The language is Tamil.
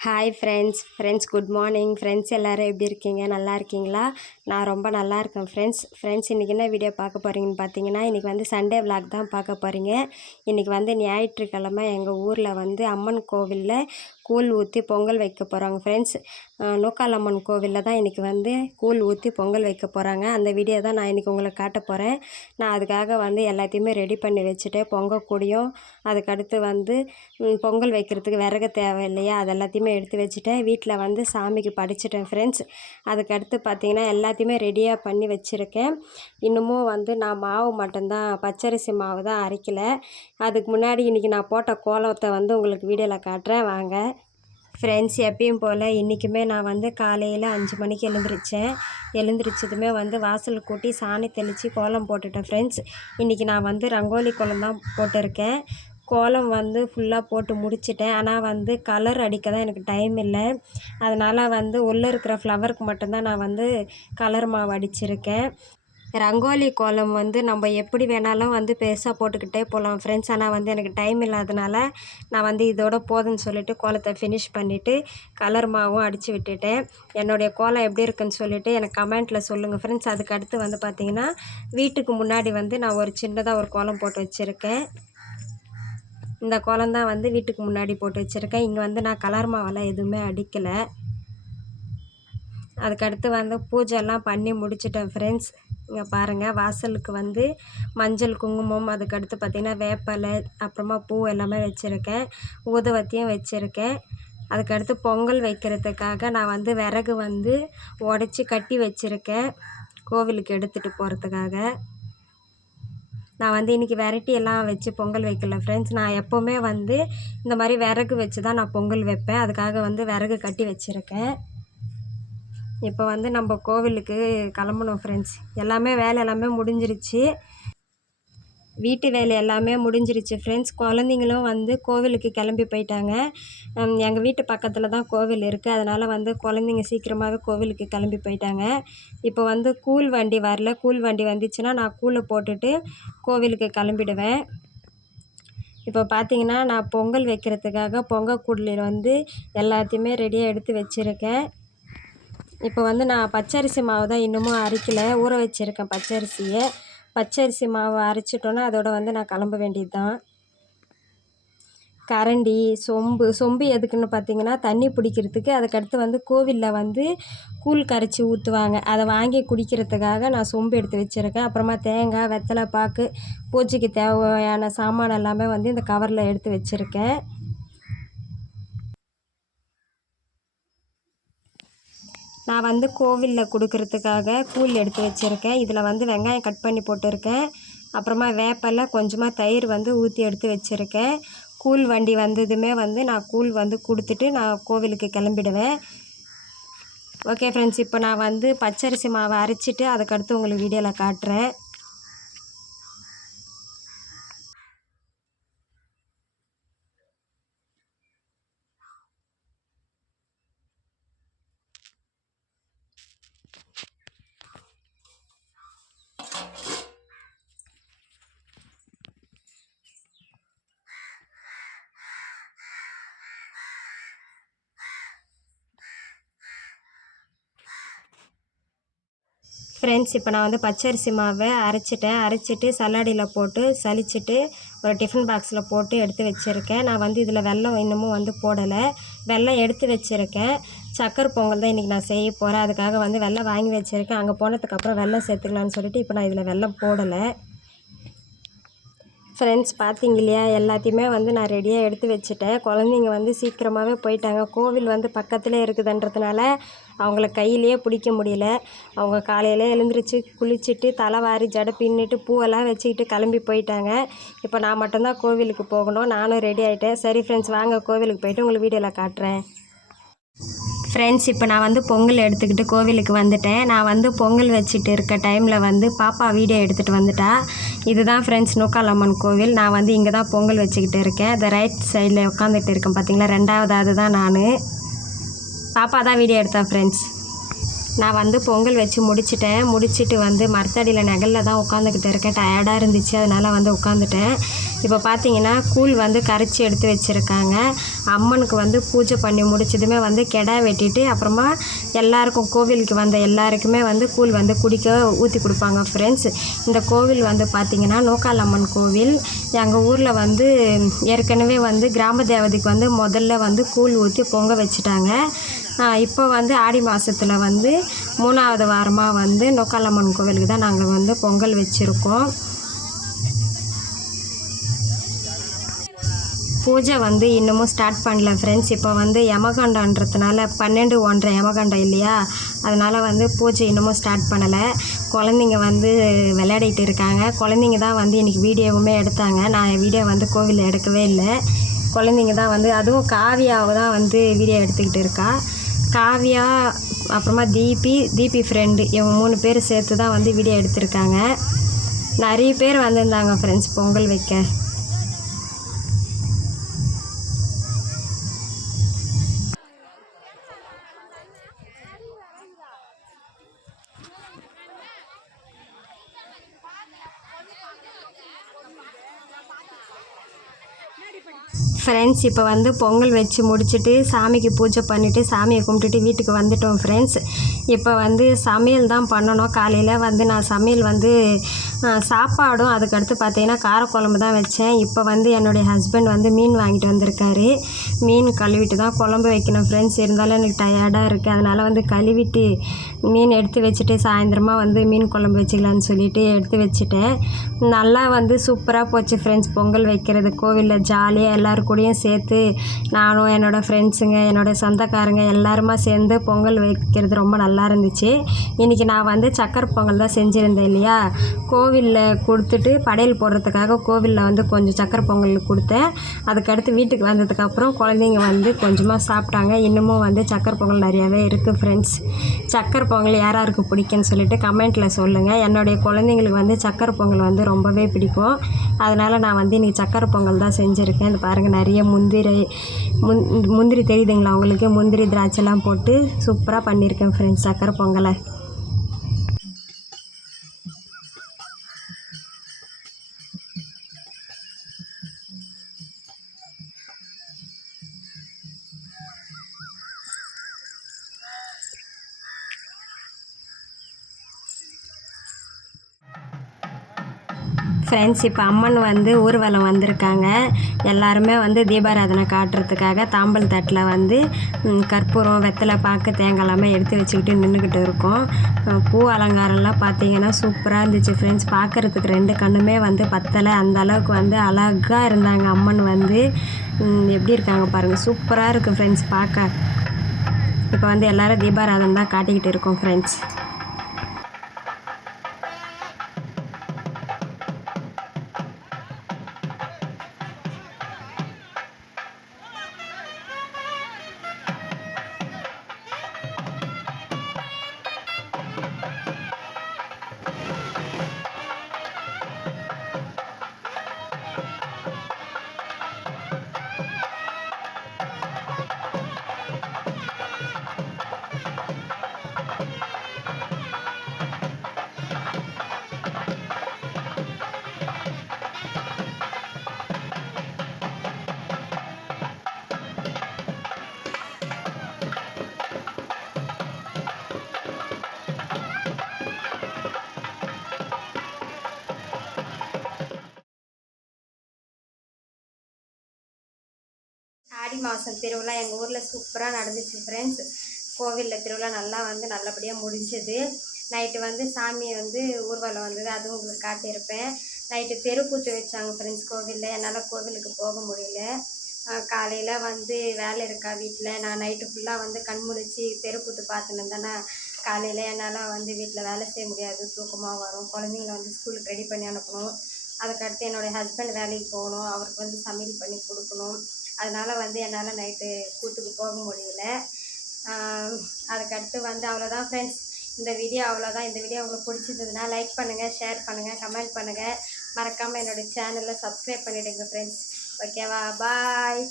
Hi friends friends good morning friends எல்லோரும் எப்படி இருக்கீங்க? நல்லா இருக்கீங்களா? நான் ரொம்ப நல்லா இருக்கேன் ஃப்ரெண்ட்ஸ் ஃப்ரெண்ட்ஸ் இன்றைக்கி என்ன வீடியோ பார்க்க போகிறீங்கன்னு பார்த்தீங்கன்னா இன்றைக்கி வந்து சண்டே விளாக் தான் பார்க்க போகிறீங்க இன்றைக்கி வந்து ஞாயிற்றுக்கிழமை எங்கள் ஊரில் வந்து அம்மன் கோவிலில் கூழ் ஊற்றி பொங்கல் வைக்க போகிறாங்க ஃப்ரெண்ட்ஸ் நூக்கால் அம்மன் கோவிலில் தான் இன்றைக்கி வந்து கூழ் ஊற்றி பொங்கல் வைக்க போகிறாங்க அந்த வீடியோ தான் நான் இன்றைக்கி உங்களுக்கு காட்ட போகிறேன் நான் அதுக்காக வந்து எல்லாத்தையுமே ரெடி பண்ணி வச்சுட்டேன் பொங்கக்கூடியும் அதுக்கடுத்து வந்து பொங்கல் வைக்கிறதுக்கு விறகு தேவை இல்லையா அது எல்லாத்தையுமே எடுத்து வச்சுட்டேன் வீட்டில் வந்து சாமிக்கு படிச்சிட்டேன் ஃப்ரெண்ட்ஸ் அதுக்கடுத்து பார்த்தீங்கன்னா எல்லாத்தையுமே ரெடியாக பண்ணி வச்சுருக்கேன். இன்னமும் வந்து நான் மாவு மட்டும்தான் பச்சரிசி மாவு தான் அரைக்கல. அதுக்கு முன்னாடி இன்றைக்கி நான் போட்ட கோலத்தை வந்து உங்களுக்கு வீடியோவில் காட்டுறேன். வாங்க. ஃப்ரெண்ட்ஸ் எப்பயும் போல் இன்றைக்குமே நான் வந்து காலையில் அஞ்சு மணிக்கு எழுந்திரிச்சேன். எழுந்திரிச்சதுமே வந்து வாசல் கூட்டி சாணி தெளித்து கோலம் போட்டுட்டேன் ஃப்ரெண்ட்ஸ் இன்றைக்கி நான் வந்து ரங்கோலி கோலம் தான் போட்டிருக்கேன். கோலம் வந்து ஃபுல்லாக போட்டு முடிச்சிட்டேன். ஆனால் வந்து கலர் அடிக்க தான் எனக்கு டைம் இல்லை. அதனால் வந்து உள்ளே இருக்கிற ஃப்ளவருக்கு மட்டும்தான் நான் வந்து கலர் மாவு அடிச்சிருக்கேன். ரங்கோலி கோலம் வந்து நம்ம எப்படி வேணாலும் வந்து பெருசாக போட்டுக்கிட்டே போகலாம் ஃப்ரெண்ட்ஸ் ஆனால் வந்து எனக்கு டைம் இல்லாதனால நான் வந்து இதோட போதும்னு சொல்லிட்டு கோலத்தை ஃபினிஷ் பண்ணிவிட்டு கலர் மாவும் அடித்து விட்டுட்டேன். என்னுடைய கோலம் எப்படி இருக்குன்னு சொல்லிவிட்டு எனக்கு கமெண்ட்டில் சொல்லுங்கள் ஃப்ரெண்ட்ஸ் அதுக்கு அடுத்து வந்து பார்த்திங்கன்னா வீட்டுக்கு முன்னாடி வந்து நான் ஒரு சின்னதாக ஒரு கோலம் போட்டு வச்சுருக்கேன். இந்த கோலம் தான் வந்து வீட்டுக்கு முன்னாடி போட்டு வச்சுருக்கேன். இங்கே வந்து நான் கலர் மாவெல்லாம் எதுவுமே அடிக்கலை. அதுக்கடுத்து வந்து பூஜைலாம் பண்ணி முடிச்சிட்டேன் ஃப்ரெண்ட்ஸ் இங்கே பாருங்கள் வாசலுக்கு வந்து மஞ்சள் குங்குமம் அதுக்கடுத்து பார்த்திங்கன்னா வேப்பலை அப்புறமா பூ எல்லாமே வச்சுருக்கேன். ஊதுவத்தியும் வச்சுருக்கேன். அதுக்கடுத்து பொங்கல் வைக்கிறதுக்காக நான் வந்து விறகு வந்து உடச்சி கட்டி வச்சுருக்கேன். கோவிலுக்கு எடுத்துகிட்டு போகிறதுக்காக நான் வந்து இன்றைக்கி வெரைட்டி எல்லாம் வச்சு பொங்கல் வைக்கல ஃப்ரெண்ட்ஸ் நான் எப்போவுமே வந்து இந்த மாதிரி விறகு வச்சு தான் நான் பொங்கல் வைப்பேன். அதுக்காக வந்து விறகு கட்டி வச்சுருக்கேன். இப்போ வந்து நம்ம கோவிலுக்கு கிளம்பணும் ஃப்ரெண்ட்ஸ் எல்லாமே வேலை எல்லாமே முடிஞ்சிருச்சு. வீட்டு வேலை எல்லாமே முடிஞ்சிருச்சு. ஃப்ரெண்ட்ஸ் குழந்தைங்களும் வந்து கோவிலுக்கு கிளம்பி போயிட்டாங்க. எங்கள் வீட்டு பக்கத்தில் தான் கோவில் இருக்குது அதனால் வந்து குழந்தைங்க சீக்கிரமாகவே கோவிலுக்கு கிளம்பி போயிட்டாங்க. இப்போ வந்து கூழ் வண்டி வரல. கூழ் வண்டி வந்துச்சுன்னா நான் கூழை போட்டுட்டு கோவிலுக்கு கிளம்பிடுவேன். இப்போ பார்த்தீங்கன்னா நான் பொங்கல் வைக்கிறதுக்காக பொங்கல் கூடலில் வந்து எல்லாத்தையுமே ரெடியாக எடுத்து வச்சுருக்கேன். இப்போ வந்து நான் பச்சரிசி மாவு தான் இன்னமும் அரைக்கல. ஊற வச்சுருக்கேன் பச்சரிசியை. பச்சரிசி மாவு அரைச்சிட்டோன்னா அதோட வந்து நான் கிளம்ப வேண்டியது தான் கரண்டி சொம்பு சொம்பு எதுக்குன்னு பார்த்தீங்கன்னா தண்ணி பிடிக்கிறதுக்கு. அதுக்கடுத்து வந்து கோவிலில் வந்து கூழ் கரைச்சி ஊற்றுவாங்க அதை வாங்கி குடிக்கிறதுக்காக நான் சொம்பு எடுத்து வச்சுருக்கேன். அப்புறமா தேங்காய் வெத்தலை பாக்கு பூச்சிக்கு தேவையான சாமான் எல்லாமே வந்து இந்த கவரில் எடுத்து வச்சுருக்கேன். நான் வந்து கோவிலில் கொடுக்கறதுக்காக கூழ் எடுத்து வச்சுருக்கேன். இதில் வந்து வெங்காயம் கட் பண்ணி போட்டிருக்கேன். அப்புறமா வேப்பலை கொஞ்சமாக தயிர் வந்து ஊற்றி எடுத்து வச்சுருக்கேன். கூழ் வண்டி வந்ததுமே வந்து நான் கூழ் வந்து கொடுத்துட்டு நான் கோவிலுக்கு கிளம்பிடுவேன். ஓகே ஃப்ரெண்ட்ஸ் இப்போ நான் வந்து பச்சரிசி மாவை அரைச்சிட்டு அதுக்கடுத்து உங்களுக்கு வீடியோவில் காட்டுறேன். ஃப்ரெண்ட்ஸ் இப்போ நான் வந்து பச்சரிசி மாவை அரைச்சிட்டேன். அரைச்சிட்டு சல்லாடியில் போட்டு சலிச்சிட்டு ஒரு டிஃபன் பாக்ஸில் போட்டு எடுத்து வச்சுருக்கேன். நான் வந்து இதில் வெல்லம் இன்னமும் வந்து போடலை. வெள்ளம் எடுத்து வச்சுருக்கேன். சக்கரை பொங்கல் தான் இன்றைக்கி நான் செய்ய போகிறேன் அதுக்காக வந்து வெள்ளம் வாங்கி வச்சுருக்கேன். அங்கே போனதுக்கப்புறம் வெள்ளம் சேர்த்துக்கலான்னு சொல்லிட்டு இப்போ நான் இதில் வெள்ளம் போடலை. ஃப்ரெண்ட்ஸ் பார்த்தீங்க இல்லையா? எல்லாத்தையுமே வந்து நான் ரெடியாக எடுத்து வச்சுட்டேன். குழந்தைங்க வந்து சீக்கிரமாகவே போயிட்டாங்க. கோவில் வந்து பக்கத்தில் இருக்குதுன்றதுனால அவங்கள கையிலேயே பிடிக்க முடியல. அவங்க காலையில் எழுந்திரிச்சு குளிச்சுட்டு தலைவாரி ஜடை பின்னுட்டு பூவெல்லாம் வச்சுக்கிட்டு கிளம்பி போயிட்டாங்க. இப்போ நான் மட்டும்தான் கோவிலுக்கு போகணும். நானும் ரெடி ஆகிட்டேன் சரி ஃப்ரெண்ட்ஸ் வாங்க. கோவிலுக்கு போயிட்டு உங்களுக்கு வீடியோவில் காட்டுறேன். ஃப்ரெண்ட்ஸ் இப்போ நான் வந்து பொங்கல் எடுத்துக்கிட்டு கோவிலுக்கு வந்துட்டேன். நான் வந்து பொங்கல் வச்சுட்டு இருக்க டைமில் வந்து பாப்பா வீடியோ எடுத்துகிட்டு வந்துட்டா. இதுதான் ஃப்ரெண்ட்ஸ் நூக்காலம்மன் கோவில். நான் வந்து இங்கே தான் பொங்கல் வச்சுக்கிட்டு இருக்கேன். இந்த ரைட் சைடில் உட்காந்துட்டு இருக்கேன் பார்த்தீங்களா ரெண்டாவது அதுதான் நான். பாப்பா தான் வீடியோ எடுத்தேன் ஃப்ரெண்ட்ஸ் நான் வந்து பொங்கல் வச்சு முடிச்சிட்டேன். முடிச்சுட்டு வந்து மரத்தடியில் நகலில் தான் உட்காந்துக்கிட்டு இருக்கேன். டயர்டாக இருந்துச்சு. அதனால் வந்து உட்காந்துட்டேன் இப்போ பார்த்தீங்கன்னா கூழ் வந்து கரைச்சி எடுத்து வச்சுருக்காங்க. அம்மனுக்கு வந்து பூஜை பண்ணி முடிச்சதுமே வந்து கெடா வெட்டிட்டு அப்புறமா எல்லாருக்கும் கோவிலுக்கு வந்த எல்லாருக்குமே வந்து கூழ் வந்து குடிக்க ஊற்றி கொடுப்பாங்க ஃப்ரெண்ட்ஸ் இந்த கோவில் வந்து பார்த்திங்கன்னா நோக்கால் அம்மன் கோவில். எங்கள் ஊரில் வந்து ஏற்கனவே வந்து கிராம தேவதைக்கு வந்து முதல்ல வந்து கூழ் ஊற்றி பொங்க வச்சுட்டாங்க. இப்போ வந்து ஆடி மாதத்தில் வந்து மூணாவது வாரமாக வந்து நொக்காலம்மன் கோவிலுக்கு தான் நாங்கள் வந்து பொங்கல் வச்சுருக்கோம். பூஜை வந்து இன்னமும் ஸ்டார்ட் பண்ணல ஃப்ரெண்ட்ஸ் இப்போ வந்து யமகண்டன்றதுனால பன்னெண்டு ஒன்றரை யமகண்டம் இல்லையா? அதனால் வந்து பூஜை இன்னமும் ஸ்டார்ட் பண்ணலை. குழந்தைங்க வந்து விளையாடிட்டு இருக்காங்க. குழந்தைங்க தான் வந்து இன்றைக்கி வீடியோவுமே எடுத்தாங்க. நான் வீடியோ வந்து கோவிலில் எடுக்கவே இல்லை. குழந்தைங்க தான் வந்து அதுவும் காவியாவை தான் வந்து வீடியோ எடுத்துக்கிட்டு இருக்கா. காவியா அப்புறமா தீபி தீபி ஃப்ரெண்டு இவங்க மூணு பேர் சேர்த்து தான் வந்து வீடியோ எடுத்திருக்காங்க. நிறைய பேர் வந்திருந்தாங்க ஃப்ரெண்ட்ஸ் பொங்கல் வைக்க. ஃப்ரெண்ட்ஸ் இப்போ வந்து பொங்கல் வச்சு முடிச்சுட்டு சாமிக்கு பூஜை பண்ணிவிட்டு சாமியை கும்பிட்டுட்டு வீட்டுக்கு வந்துட்டோம் ஃப்ரெண்ட்ஸ் இப்போ வந்து சமையல் தான் பண்ணணும். காலையில் வந்து நான் சமையல் வந்து சாப்பாடும் அதுக்கடுத்து பார்த்தீங்கன்னா காரக்குழம்பு தான் வச்சேன். இப்போ வந்து என்னுடைய ஹஸ்பண்ட் வந்து மீன் வாங்கிட்டு வந்திருக்காரு. மீன் கழுவிட்டு தான் குழம்பு வைக்கணும் ஃப்ரெண்ட்ஸ் இருந்தாலும் எனக்கு டயர்டாக இருக்குது அதனால் வந்து கழுவிட்டு மீன் எடுத்து வச்சுட்டு சாயந்தரமாக வந்து மீன் குழம்பு வச்சுக்கலான்னு சொல்லிட்டு எடுத்து வச்சுட்டேன். நல்லா வந்து சூப்பராக போச்சு ஃப்ரெண்ட்ஸ் பொங்கல் வைக்கிறது கோவிலில் ஜாலியாக எல்லோரு கூடயும் சேர்த்து நானும் என்னோடய ஃப்ரெண்ட்ஸுங்க என்னோட சொந்தக்காரங்க எல்லாருமா சேர்ந்து பொங்கல் வைக்கிறது ரொம்ப நல்லா இருந்துச்சு. இன்றைக்கி நான் வந்து சக்கரை பொங்கல் தான் செஞ்சுருந்தேன் இல்லையா? கோ கோவிலில் கொடுத்துட்டு படையல் போடுறதுக்காக கோவிலில் வந்து கொஞ்சம் சக்கரை பொங்கல் கொடுத்தேன். அதுக்கடுத்து வீட்டுக்கு வந்ததுக்கப்புறம் குழந்தைங்க வந்து கொஞ்சமாக சாப்பிட்டாங்க. இன்னமும் வந்து சக்கரை பொங்கல் நிறையாவே இருக்குது ஃப்ரெண்ட்ஸ் சக்கரை பொங்கல் யார் யாருக்கு பிடிக்குன்னு சொல்லிட்டு கமெண்ட்டில் சொல்லுங்கள் என்னுடைய குழந்தைங்களுக்கு வந்து சக்கரை பொங்கல் வந்து ரொம்பவே பிடிக்கும். அதனால் நான் வந்து இன்றைக்கி சக்கரை பொங்கல் தான் செஞ்சுருக்கேன். இது பாருங்கள் நிறைய முந்திரி முந் முந்திரி தெரியுதுங்களா அவங்களுக்கு முந்திரி திராட்சைலாம் போட்டு சூப்பராக பண்ணியிருக்கேன் ஃப்ரெண்ட்ஸ் சக்கரை பொங்கலை. ஃப்ரெண்ட்ஸ் இப்போ அம்மன் வந்து ஊர்வலம் வந்திருக்காங்க. எல்லாருமே வந்து தீபாராதனை காட்டுறதுக்காக தாம்பல் தட்டில் வந்து கற்பூரம் வெத்தலை பாக்கு தேங்காய் எல்லாமே எடுத்து வச்சுக்கிட்டு நின்றுக்கிட்டு இருக்கோம். பூ அலங்காரம்லாம் பார்த்தீங்கன்னா சூப்பராக இருந்துச்சு ஃப்ரெண்ட்ஸ் பார்க்குறதுக்கு ரெண்டு கண்ணுமே வந்து பத்தலை. அந்த அளவுக்கு வந்து அழகாக இருந்தாங்க அம்மன் வந்து. எப்படி இருக்காங்க பாருங்கள் சூப்பராக இருக்குது ஃப்ரெண்ட்ஸ் பார்க்க இப்போ வந்து எல்லாரும் தீபாராதனை தான் காட்டிக்கிட்டு இருக்கோம் ஃப்ரெண்ட்ஸ் ஆடி மாதம் திருவிழா எங்கள் ஊரில் சூப்பராக நடந்துச்சு ஃப்ரெண்ட்ஸ் கோவிலில் திருவிழா நல்லா வந்து நல்லபடியாக முடிஞ்சது. நைட்டு வந்து சாமி வந்து ஊர்வலம் வந்தது அதுவும் உங்களுக்கு காட்டியிருப்பேன். நைட்டு தெருக்கூத்து வச்சாங்க ஃப்ரெண்ட்ஸ் கோவிலில். என்னால் கோவிலுக்கு போக முடியல. காலையில் வந்து வேலை இருக்கா வீட்டில் நான் நைட்டு ஃபுல்லாக வந்து கண் முழிச்சு தெருக்கூத்து பார்த்துன்னு இருந்தேன்னா காலையில் என்னால் வந்து வீட்டில் வேலை செய்ய முடியாது. தூக்கமாக வரும். குழந்தைங்கள வந்து ஸ்கூலுக்கு ரெடி பண்ணி அனுப்பணும். அதுக்கடுத்து என்னுடைய ஹஸ்பண்ட் வேலைக்கு போகணும். அவருக்கு வந்து சமையல் பண்ணி கொடுக்கணும். அதனால் வந்து என்னால் நைட்டு கூத்துக்கு போக முடியல. அதுக்கடுத்து வந்து அவ்வளோதான் ஃப்ரெண்ட்ஸ் இந்த வீடியோ அவ்வளோதான் இந்த வீடியோ உங்களுக்கு பிடிச்சிருந்ததுன்னா லைக் பண்ணுங்கள் ஷேர் பண்ணுங்கள் கமெண்ட் பண்ணுங்கள் மறக்காமல் என்னோடய சேனலில் சப்ஸ்கிரைப் பண்ணிவிடுங்க ஃப்ரெண்ட்ஸ் ஓகேவா பாய்